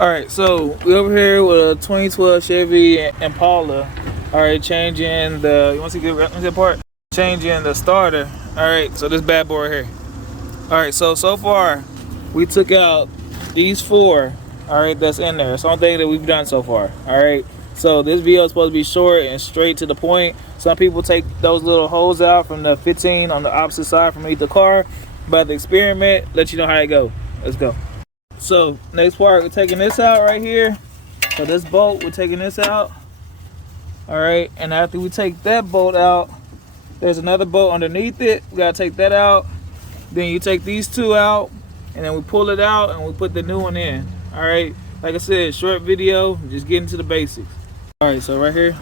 Alright, so we over here with a 2012 Chevy Impala. Alright, changing the, you want to see the part? Changing the starter. Alright, so this bad boy right here. Alright, so far we took out these four. Alright, that's in there. It's the only thing that we've done so far. Alright, so this video is supposed to be short and straight to the point. Some people take those little holes out from the 15 on the opposite side from the car. But the experiment, let you know how it go. Let's go. So next part, we're taking this out right here. So this bolt, we're taking this out. All right, and after we take that bolt out, there's another bolt underneath it. We gotta take that out. Then you take these two out, and then we pull it out and we put the new one in. All right, like I said, short video, just getting to the basics. All right, so right here,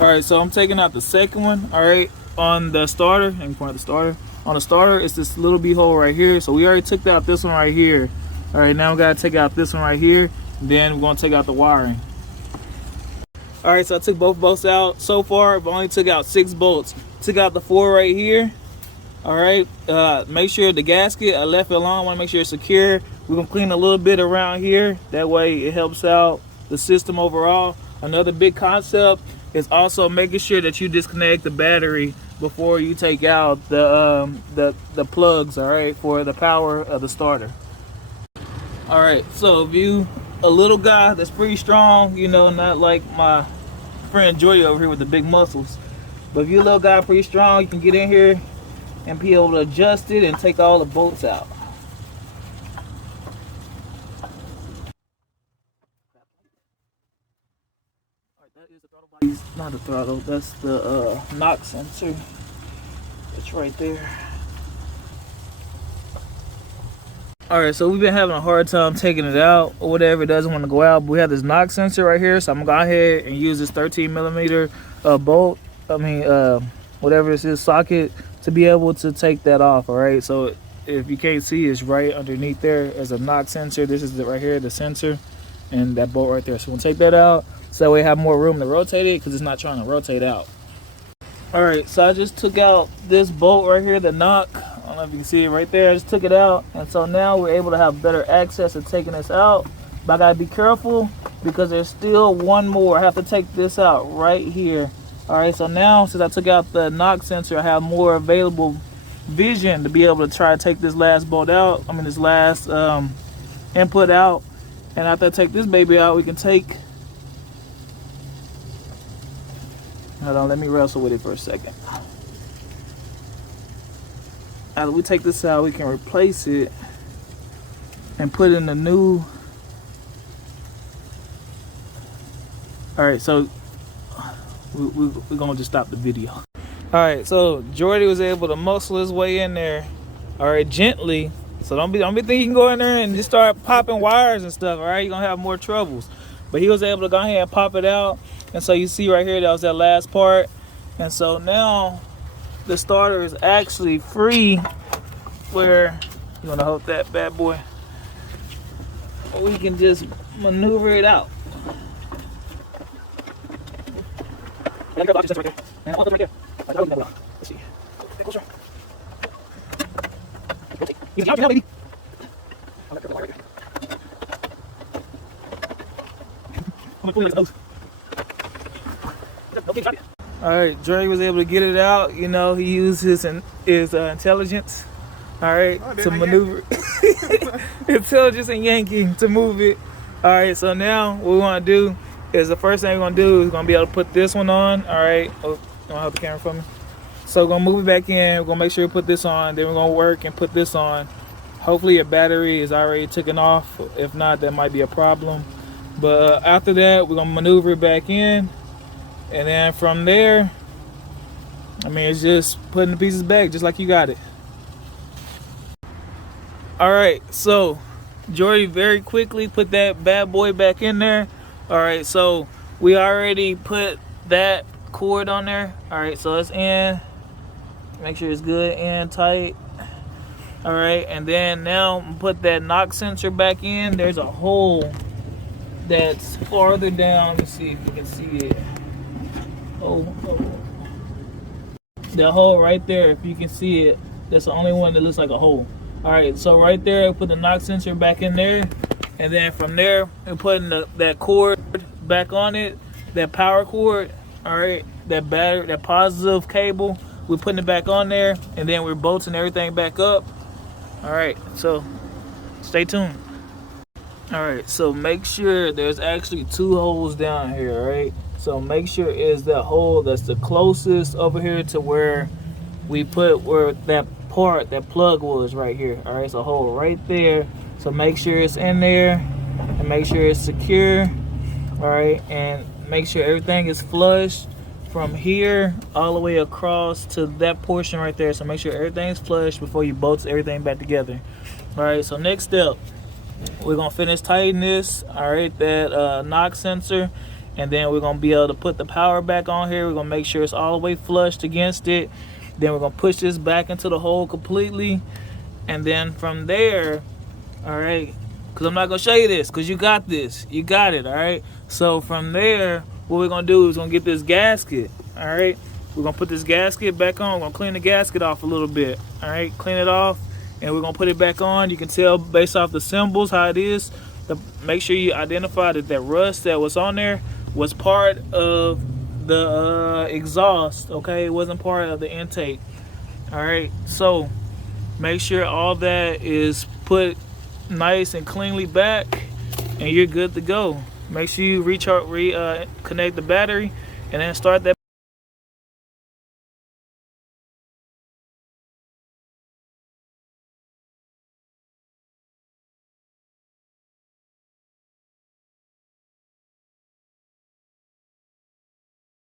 all right, so I'm taking out the second one. All right, on the starter, and you point at the starter. On the starter, it's this little hole right here. So we already took out this one right here. All right, now we gotta take out this one right here. Then we're gonna take out the wiring. All right, so I took both bolts out. So far, I've only took out 6 bolts. Took out the 4 right here. All right, make sure the gasket, I left it alone. I wanna make sure it's secure. We're gonna clean a little bit around here. That way it helps out the system overall. Another big concept is also making sure that you disconnect the battery before you take out the plugs, all right, for the power of the starter. All right, so if you a little guy that's pretty strong, you know, not like my friend Joy over here with the big muscles, but if you're a little guy pretty strong, you can get in here and be able to adjust it and take all the bolts out. Not the throttle, that's the knock sensor. It's right there. Alright, so we've been having a hard time taking it out or whatever. It doesn't want to go out, but we have this knock sensor right here, so I'm gonna go ahead and use this 13mm bolt, whatever this is, socket, to be able to take that off. Alright, so if you can't see, it's right underneath there as a knock sensor. This is right here, the sensor, and that bolt right there. So we'll take that out so that way we have more room to rotate it, because it's not trying to rotate out. All right, so I just took out this bolt right here, the knock. I don't know if you can see it right there. I just took it out, and so now we're able to have better access to taking this out. But I gotta be careful because there's still one more. I have to take this out right here. All right, so now since I took out the knock sensor, I have more available vision to be able to try to take this last bolt out. This last input out. And after I take this baby out, we can take. Hold on, let me wrestle with it for a second. After we take this out, we can replace it and put in the new. All right, so we're gonna just stop the video. All right, so Jordy was able to muscle his way in there, all right, gently. So don't be thinking you can go in there and just start popping wires and stuff, all right? You're gonna have more troubles. But he was able to go ahead and pop it out. And so you see right here, that was that last part. And so now the starter is actually free, where you want to hold that bad boy, we can just maneuver it out. Let's see. All right, Dre was able to get it out. You know, he used his intelligence, all right, to maneuver. Intelligence and yanking to move it. All right, so now what we want to do is, the first thing we're going to do is going to be able to put this one on. All right, you want to hold the camera for me? So we're going to move it back in. We're going to make sure we put this on. Then we're going to work and put this on. Hopefully your battery is already taken off. If not, that might be a problem. But after that, we're going to maneuver it back in. And then from there, it's just putting the pieces back just like you got it. All right, so Jordy very quickly put that bad boy back in there. All right, so we already put that cord on there. All right, so it's in. Make sure it's good and tight. All right, and then now put that knock sensor back in. There's a hole that's farther down. Let's see if you can see it. Oh. The hole right there, if you can see it, that's the only one that looks like a hole. All right, so right there, I put the knock sensor back in there, and then from there we're putting that cord back on it, that power cord. All right, that battery, that positive cable, we're putting it back on there, and then we're bolting everything back up. All right, so stay tuned. All right, so make sure there's actually 2 holes down here. All right, so make sure it's that hole that's the closest over here to where we put where that part, that plug was right here. All right, so a hole right there. So make sure it's in there, and make sure it's secure. All right, and make sure everything is flush from here all the way across to that portion right there. So make sure everything's flush before you bolt everything back together. All right, so next step, we're gonna finish tighten this. All right, that knock sensor, and then we're gonna be able to put the power back on here. We're gonna make sure it's all the way flushed against it. Then we're gonna push this back into the hole completely, and then from there, all right, because I'm not gonna show you this because you got this, you got it. All right, so from there, what we're gonna do is gonna get this gasket. All right, we're gonna put this gasket back on. We're gonna clean the gasket off a little bit. All right, clean it off, and we're gonna put it back on. You can tell based off the symbols how it is. Make sure you identify that rust that was on there was part of the exhaust. Okay, it wasn't part of the intake. All right, so make sure all that is put nice and cleanly back, and you're good to go. Make sure you connect the battery, and then start that